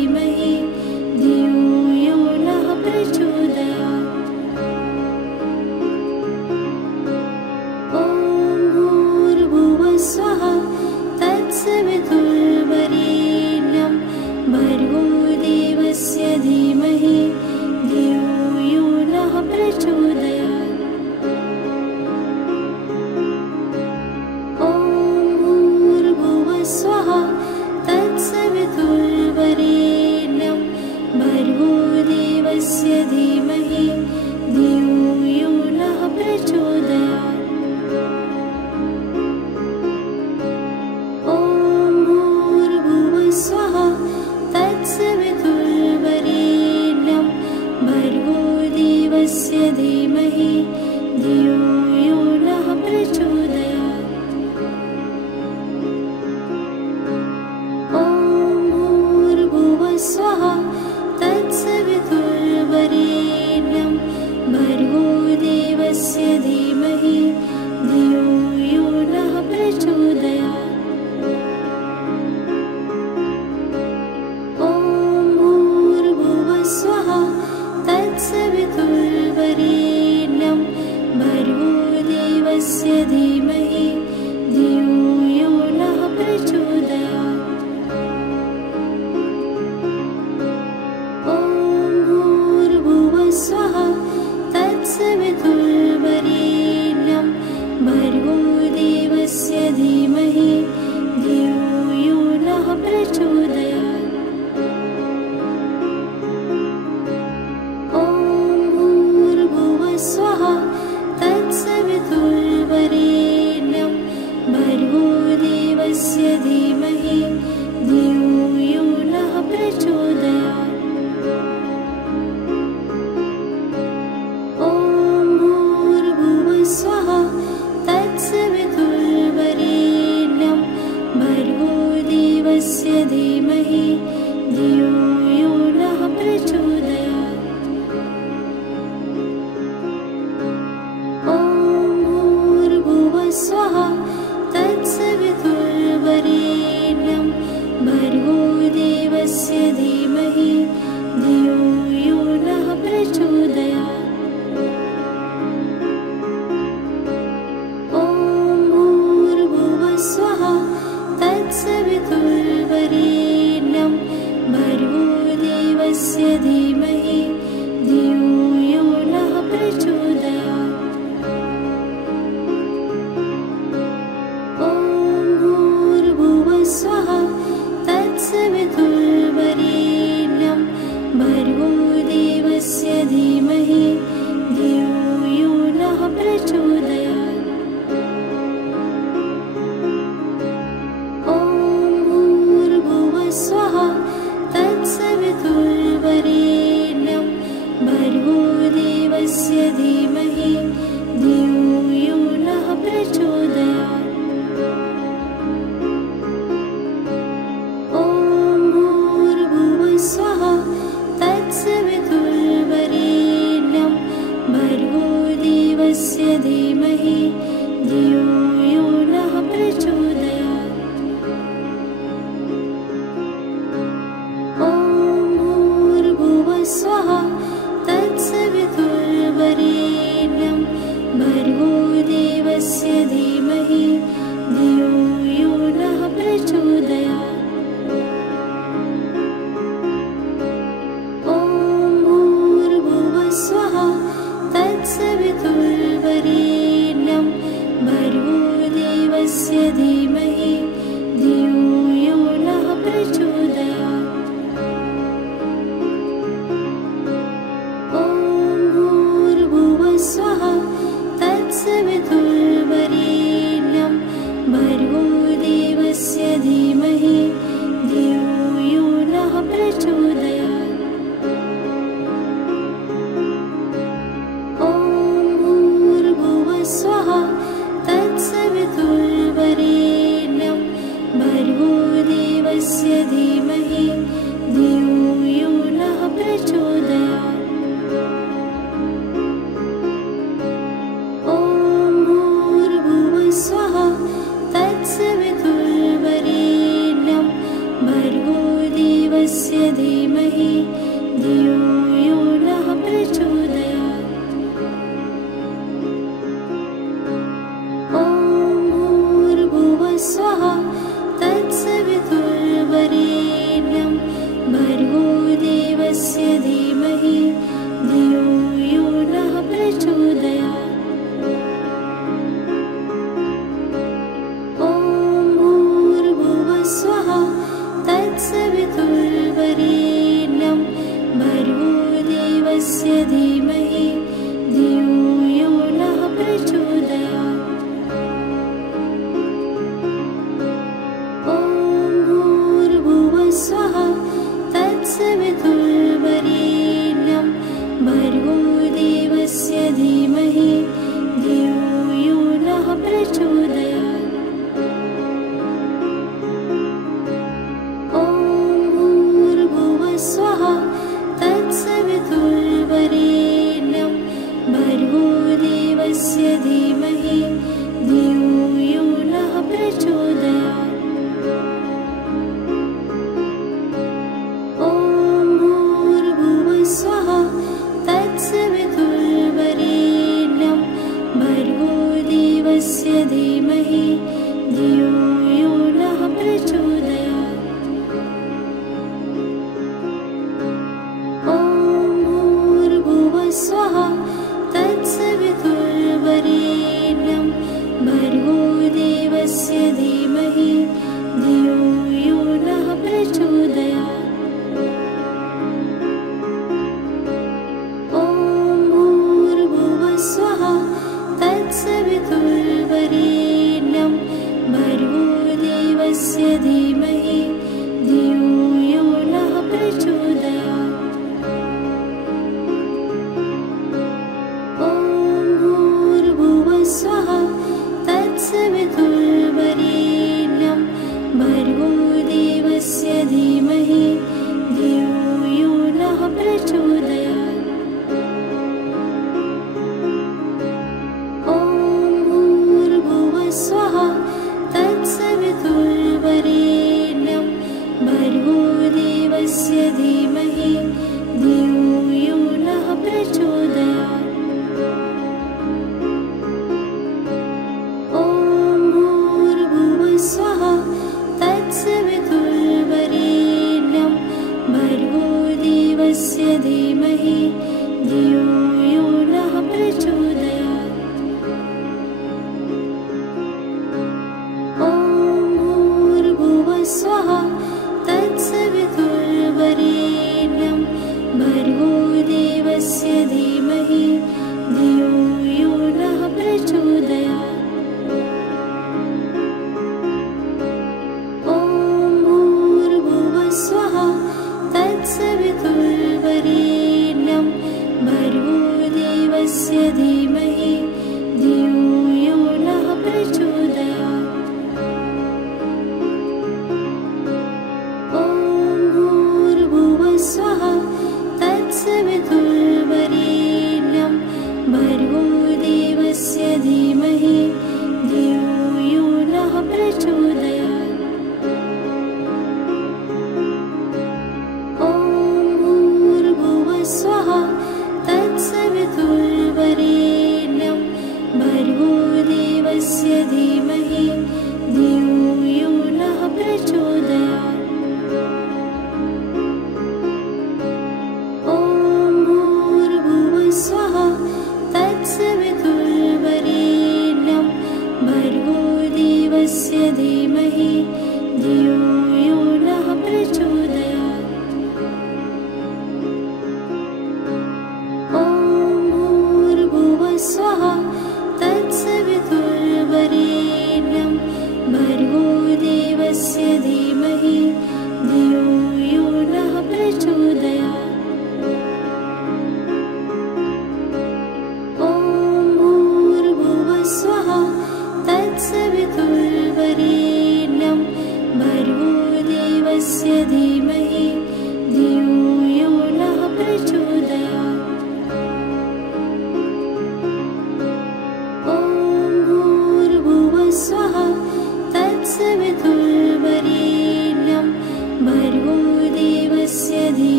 धीमहि धियो यो नः प्रचोदयात्। ॐ भूर्भुवः स्वः तत्सवितुर्वरेण्यं भर्गो देवस्य धीमहि धियो यो नः प्रचोदयात्। ॐ भूर्भुवः स्वः तत्सवितुर्वरेण्यं भर्गो देवस्य धीमहि धियो यो नः प्रचोदयात्। ॐ भूर्भुवः स्वः तत्सवितुर्वरेण्यं भर्गो देवस्य धीमहि धियो यो नः प्रचोदयात्। ॐ भूर्भुवः स्वः तत्सवितुर्वरेण्यं भर्गो देवस्य धीमहि धियो यो नः प्रचोदयात्। ॐ भूर्भुवः स्वः तत्सवितुर्वरेण्यं भर्गो देवस्य धीमहि धियो यो नः प्रचोदयात्। ॐ भूर्भुवः स्वः तत्सवितुर्वरेण्यं भर्गो देवस्य धीमहि धियो यो नः प्रचोदयात्। ॐ भूर्भुवः स्वः तत्सवितुर्वरेण्यं धियो यो नः प्रचोदयात्। ॐ भूर्भुवः स्वः तत्सवितुर्वरेण्यं भर्गो देवस्य धीमहि धियो यो नः प्रचोदयात्। ॐ भूर्भुवः स्वः तत्सवितुर्वरेण्यं भर्गो देवस्य धीमहि धियो यो नः प्रचोदयात्। ॐ भूर्भुवः स्वः तत्सवितुर्वरेण्यं भर्गो देवस्य धीमहि धियो यो नः प्रचोदयात्। ॐ भूर्भुवः स्वः तत्सवितुर्वरेण्यं भर्गो देवस्य धीमहि धियो यो नः प्रचोदयात्। ॐ भूर्भुवः स्वः तत्सवितुर्वरेण्यं भर्गो देवस्य धीमहि धियो यो नः प्रचोदयात्। ॐ भूर्भुवः स्वः तत्सवितुर्वरेण्यं भर्गो देवस्य धीमहि धियो यो नः प्रचोदयात्। ॐ भूर्भुवः स्वः तत्सवितुर्वरेण्यं भर्गो देवस्य धीमहि धियो यो नः प्रचोदयात्। ॐ भूर्भुवः स्वः तत्सवितुर्वरेण्यं भर्गो देवस्य धीमहि धियो यो नः प्रचोदयात्। ॐ भूर्भुवः स्वः तत्सवितुर्वरेण्यं भर्गो देवस्य धीमहि धियो यो नः प्रचोदयात्। ॐ भूर्भुवः स्वः तत्सवितुर्वरेण्यं भर्गो देवस्य धीमहि धियो यो नः प्रचोदयात्। ॐ भूर्भुवः स्वः तत्सवितुर्वरेण्यं भर्गो देवस्य धीमहि धियो यो नः प्रचोदयात्। ॐ भूर्भुवः स्वः तत्सवितुर्वरेण्यं भर्गो देवस्य धीमहि धियो यो नः प्रचोदयात्। ॐ भूर्भुवः स्वः तत्सवितुर्वरेण्यं भर्गो देवस्य धीमहि धियो यो नः प्रचोदयात्। ॐ भूर्भुवः स्वः तत्सवितुर्वरेण्यं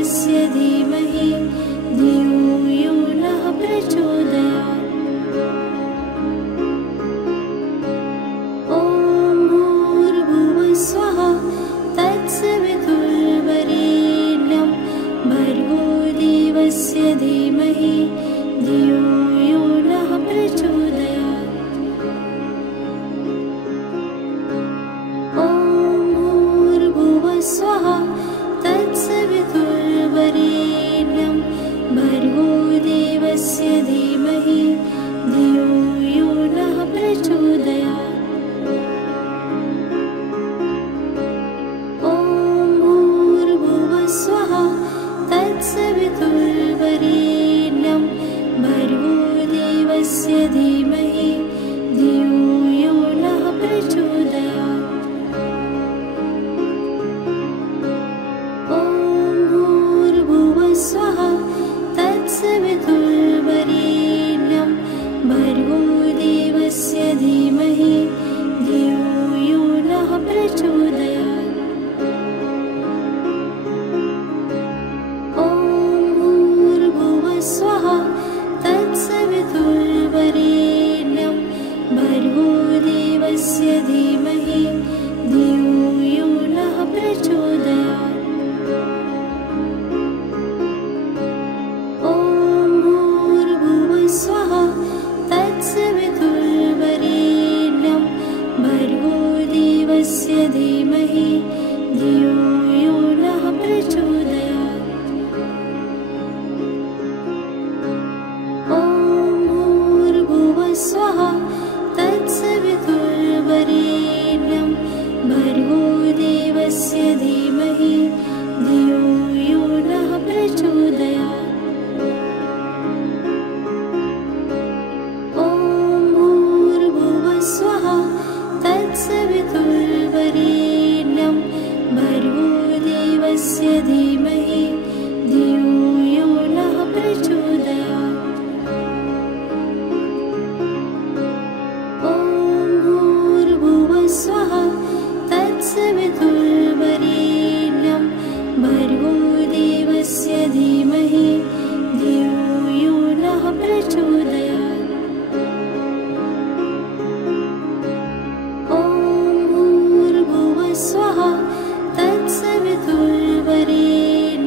भर्गोदेवस्य धीमहि धियो यो नः प्रचोदयात्। ॐ भूर्भुवः स्वः तत्सवितुर्वरेण्यं भर्गोदेवस्य धीमहि धियो यो नः प्रचोदयात्। ॐ भूर्भुवः स्वः तत्सवितुर्वरेण्यं भर्गोदेवस्य धीमहि धियो यो नः प्रचोदयात्। ॐ भूर्भुवः स्वः तत्सवितुर्वरेण्यं भर्गोदेवस्य धीमहि धियो यो नः प्रचोदयात्। ॐ भूर्भुवः स्वः तत्सवितुर्वरेण्यं भर्गोदेवस्य धीमहि धियो यो नः प्रचोदयात्। ॐ भूर्भुवः स्वः तत्सवितुर्वरेण्यं भर्गोदेवस्य धीमहि धियो यो नः प्रचोदयात्। ॐ भूर्भुवः स्वः तत्सवितुर्वरेण्यं भर्गोदेवस्य धीमहि धियो यो नः प्रचोदयात्। ॐ भूर्भुवः स्वः तत्सवितुर्वरेण्यं भर्गोदेवस्य धीमहि धियो यो नः प्रचोदयात्। ॐ भूर्भुवः स्वः तत्सवितुर्वरेण्यं भर्गोदेवस्य धीमहि धियो यो नः प्रचोदयात्। ॐ भूर्भुवः स्वः तत्सवितुर्वरेण्यं भर्गोदेवस्य धीमहि धियो यो नः प्रचोदयात्। ॐ भूर्भुवः स्वः तत्सवितुर्वरेण्यं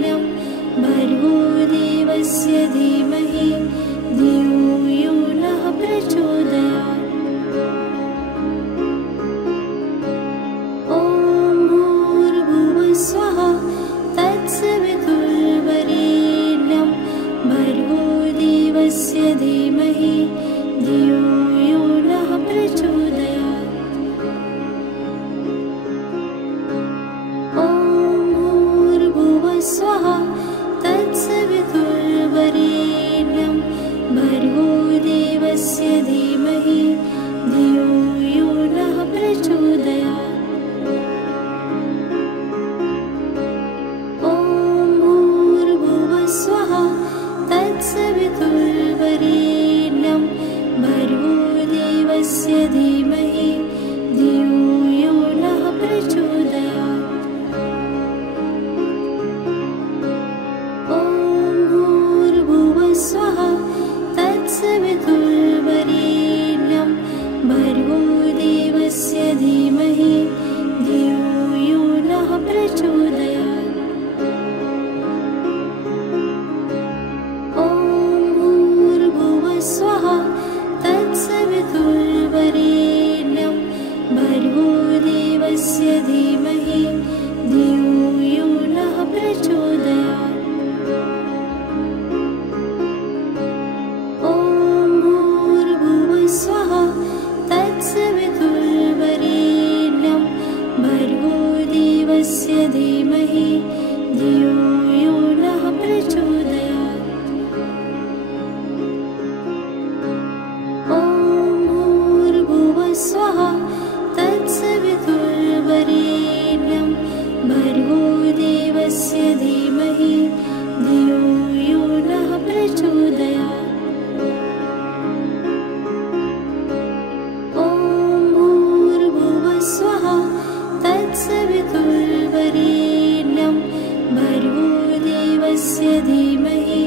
देवस्य धीमहि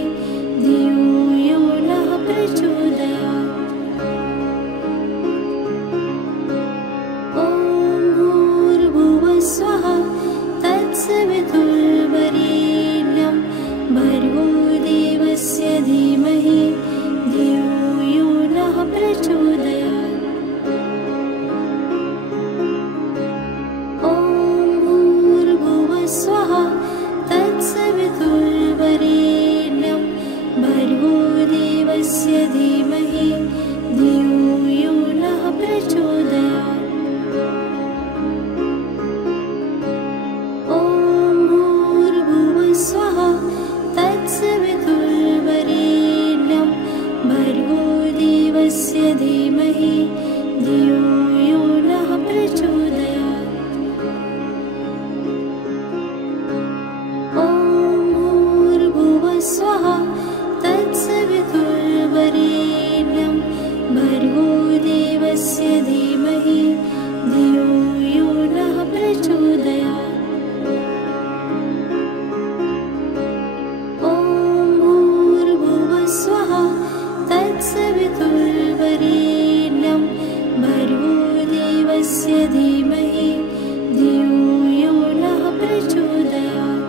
धियो यो नः प्रचोदयात्। ॐ भूर्भुवः स्वः तत्सवितुर्वरेण्यं भर्गो देवस्य धीमहि धियो यो नः प्रचोदयात्। ॐ भूर्भुवः स्वः तत्सवितुर्वरेण्यं भर्गो देवस्य धीमहि धियो यो नः प्रचोदयात्। ॐ भूर्भुवः स्वः तत्सवितुर्वरेण्यं भर्गो देवस्य धीमहि धियो यो नः प्रचोदयात्। ॐ भूर्भुवः स्वः तत्सवितुर्वरेण्यं भर्गो देवस्य धीमहि धियो यो नः प्रचोदयात्। ॐ भूर्भुवः स्वः तत्सवितुर्वरेण्यं भर्गो देवस्य धीमहि धियो यो नः प्रचोदयात्।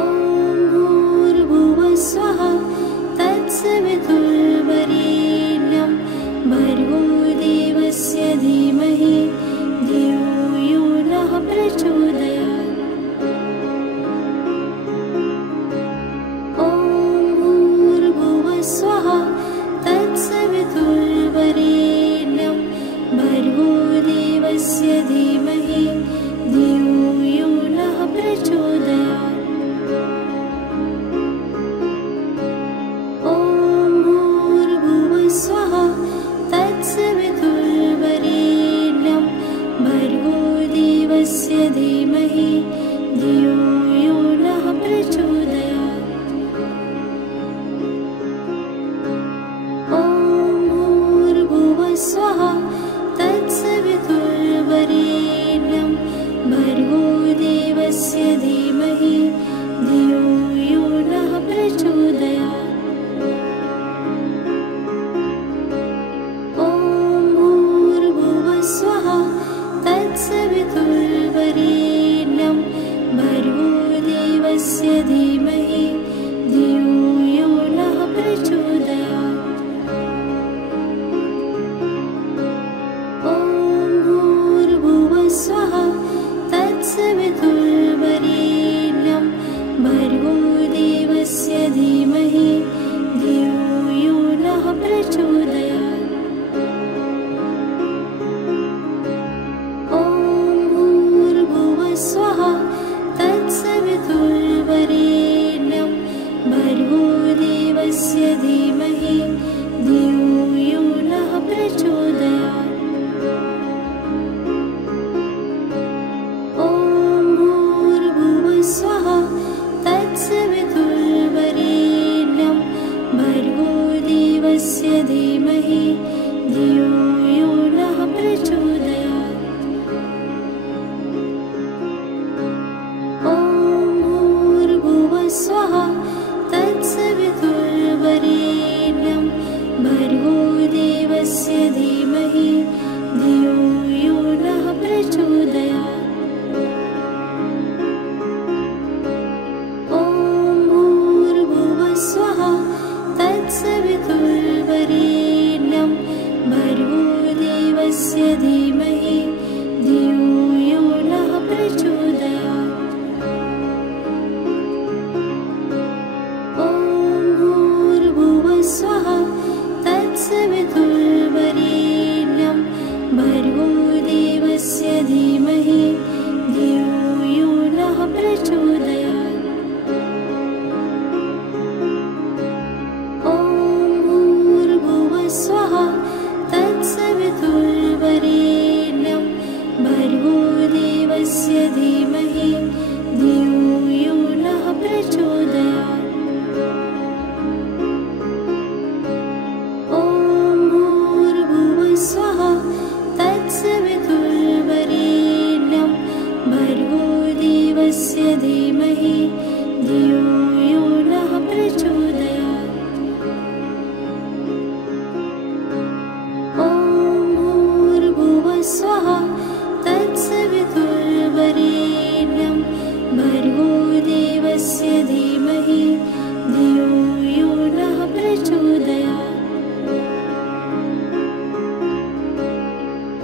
ॐ भूर्भुवः स्वः तत्सवितुर्वरेण्यं भर्गो देवस्य धीमहि धियो यो नः प्रचोदयात्। ॐ भूर्भुवः स्वः तत्सवितुर्वरेण्यं भर्गो देवस्य धीमहि धियो यो नः प्रचोदयात्। ॐ भूर्भुवः स्वः तत्सवितुर्वरेण्यं भर्गो देवस्य धीमहि धियो यो नः प्रचोदयात्। ॐ भूर्भुवः स्वः तत्सवितुर्वरेण्यं भर्गो देवस्य धीमहि धियो यो नः प्रचोदयात्। ॐ भूर्भुवः स्वः तत्सवितुर्वरेण्यं भर्गो देवस्य धीमहि धियो यो नः प्रचोदयात्। ॐ भूर्भुवः स्वः तत्सवितुर्वरेण्यं भर्गो देवस्य धीमहि धियो यो नः प्रचोदयात्। ॐ भूर्भुवः स्वः तत्सवितुर्वरेण्यं भर्गो देवस्य धीमहि धियो यो नः प्रचोदयात्। ॐ भूर्भुवः स्वः तत्सवितुर्वरेण्यं भर्गो देवस्य धीमहि धियो यो नः प्रचोदयात्। ॐ भूर्भुवः स्वः तत्सवितुर्वरेण्यं भर्गो देवस्य धीमहि धियो यो नः प्रचोदयात्। ॐ भूर्भुवः स्वः तत्सवितुर्वरेण्यं भर्गो देवस्य धीमहि धियो यो नः प्रचोदयात्। ॐ भर्गोदेवस्य धीमहि धियो यो नः प्रचोदयात्। ॐ भूर्भुवः स्वः तत्सवितुर्वरेण्यं भर्गोदेवस्य धीमहि धियो यो नः प्रचोदयात्।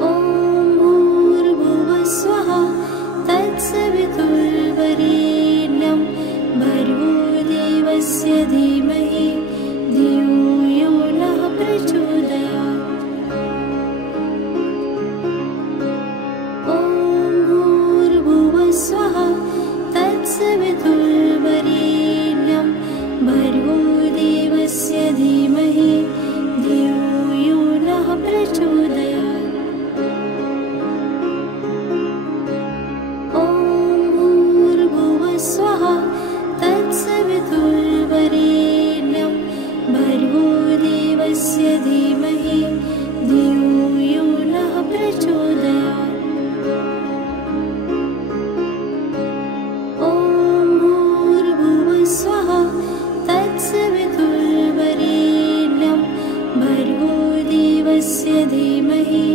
ॐ भूर्भुवः स्वः तत्सवितुर्वरेण्यं भर्गोदेवस्य धीमहि धियो यो नः प्रचोदयात्। ॐ भूर्भुवः स्वः तत्सवितुर्वरेण्यं भर्गोदेवस्य धीमहि धियो यो नः प्रचोदयात्। ॐ भूर्भुवः स्वः तत्सवितुर्वरेण्यं भर्गोदेवस्य धीमहि धियो यो नः प्रचोदयात्। ॐ भूर्भुवः स्वः तत्सवितुर्वरेण्यं भर्गोदेवस्य धीमहि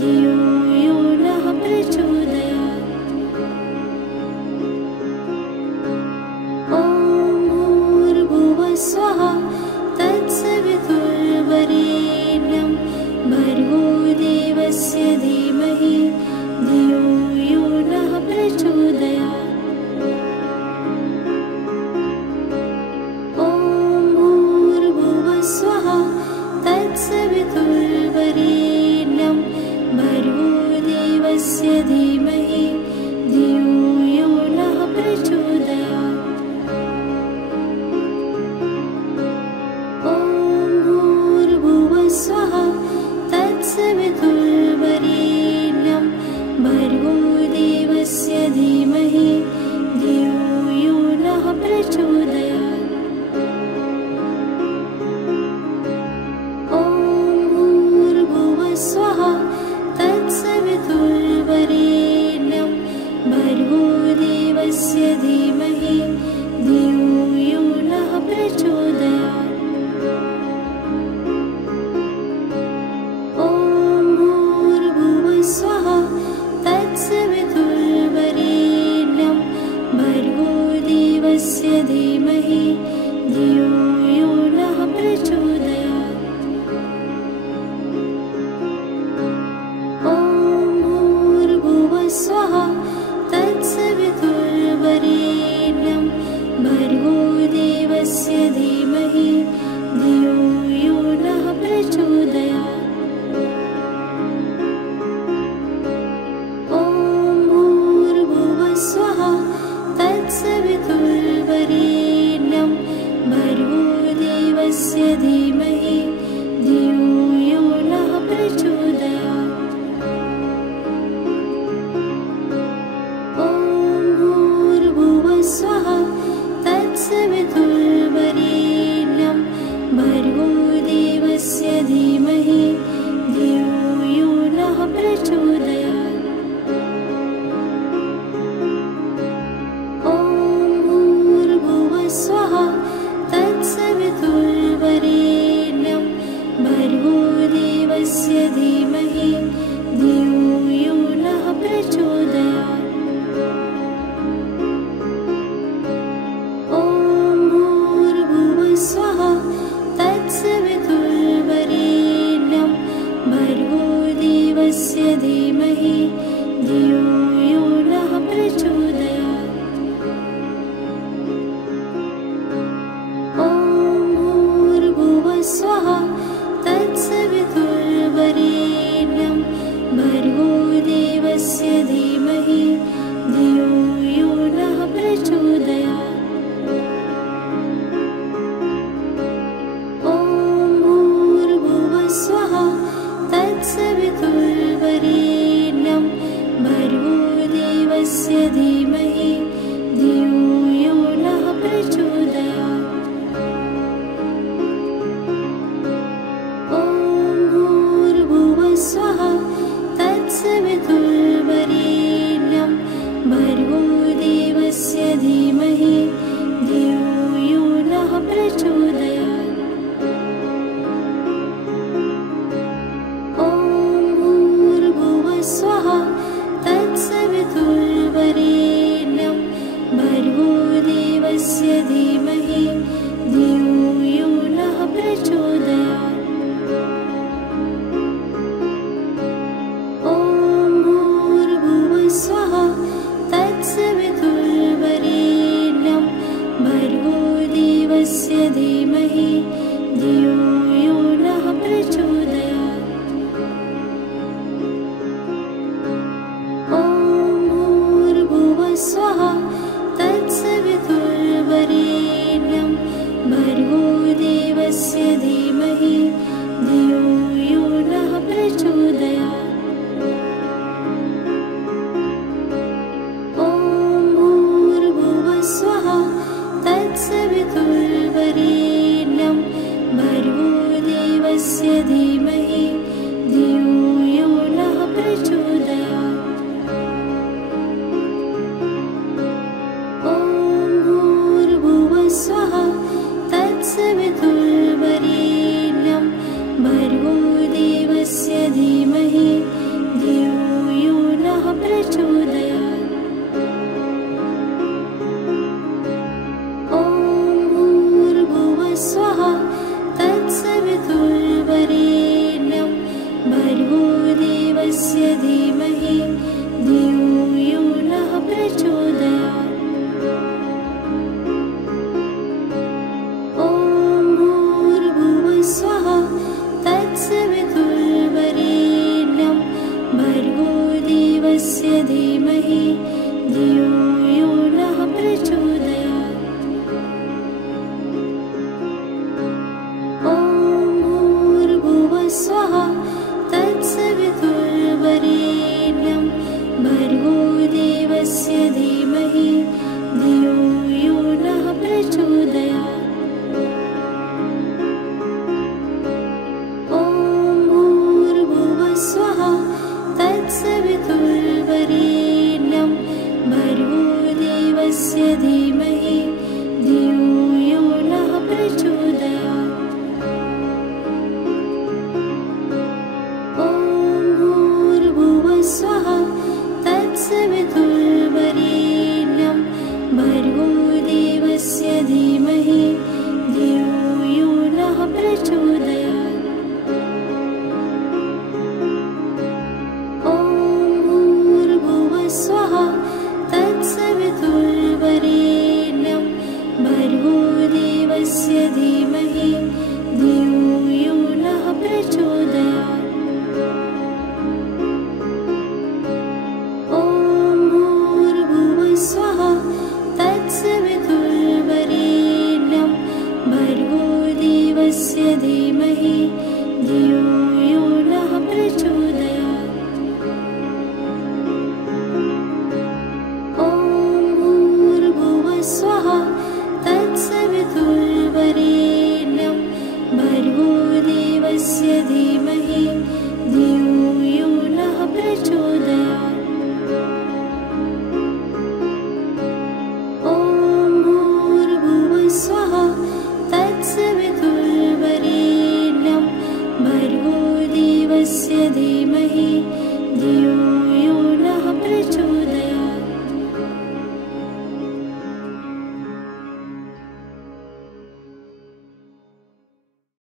धियो यो नः प्रचोदयात्। ॐ भूर्भुवः स्वः तत्सवितुर्वरेण्यं भर्गोदेवस्य धीमहि धियो यो नः प्रचोदयात्। ॐ भूर्भुवः स्वः तत्सवितुर्वरेण्यं भर्गोदेवस्य धीमहि धियो यो नः प्रचोदयात्। ॐ भूर्भुवः स्वः तत्सवितुर्वरेण्यं भर्गोदेवस्य धीमहि धियो यो नः प्रचोदयात्। ॐ भूर्भुवः स्वः तत्सवितुर्वरेण्यं भर्गोदेवस्य धीमहि धियो यो नः प्रचोदयात्। ॐ भूर्भुवः स्वः तत्सवितुर्वरेण्यं भर्गोदेवस्य धीमहि धियो यो नः प्रचोदयात्। ॐ भूर्भुवः स्वः तत्सवितुर्वरेण्यं भर्गोदेवस्य धीमहि धियो यो नः प्रचोदयात्। ॐ भूर्भुवः स्वः तत्सवितुर्वरेण्यं भर्गोदेवस्य धीमहि धियो यो नः प्रचोदयात्। ॐ भूर्भुवः स्वः तत्सवितुर्वरेण्यं भर्गोदेवस्य धीमहि धियो यो नः प्रचोदयात्। ॐ भूर्भुवः स्वः तत्सवितुर्वरेण्यं भर्गोदेवस्य धीमहि धियो यो नः प्रचोदयात्। ॐ भूर्भुवः स्वः तत्सवितुर्वरेण्यं भर्गोदेवस्य धीमहि धियो यो नः प्रचोदयात्। ॐ भूर्भुवः स्वः तत्सवितुर्वरेण्यं भर्गोदेवस्य धीमहि धियो यो नः प्रचोदयात्। ॐ भूर्भुवः स्वः तत्सवितुर्वरेण्यं भर्गोदेवस्य धीमहि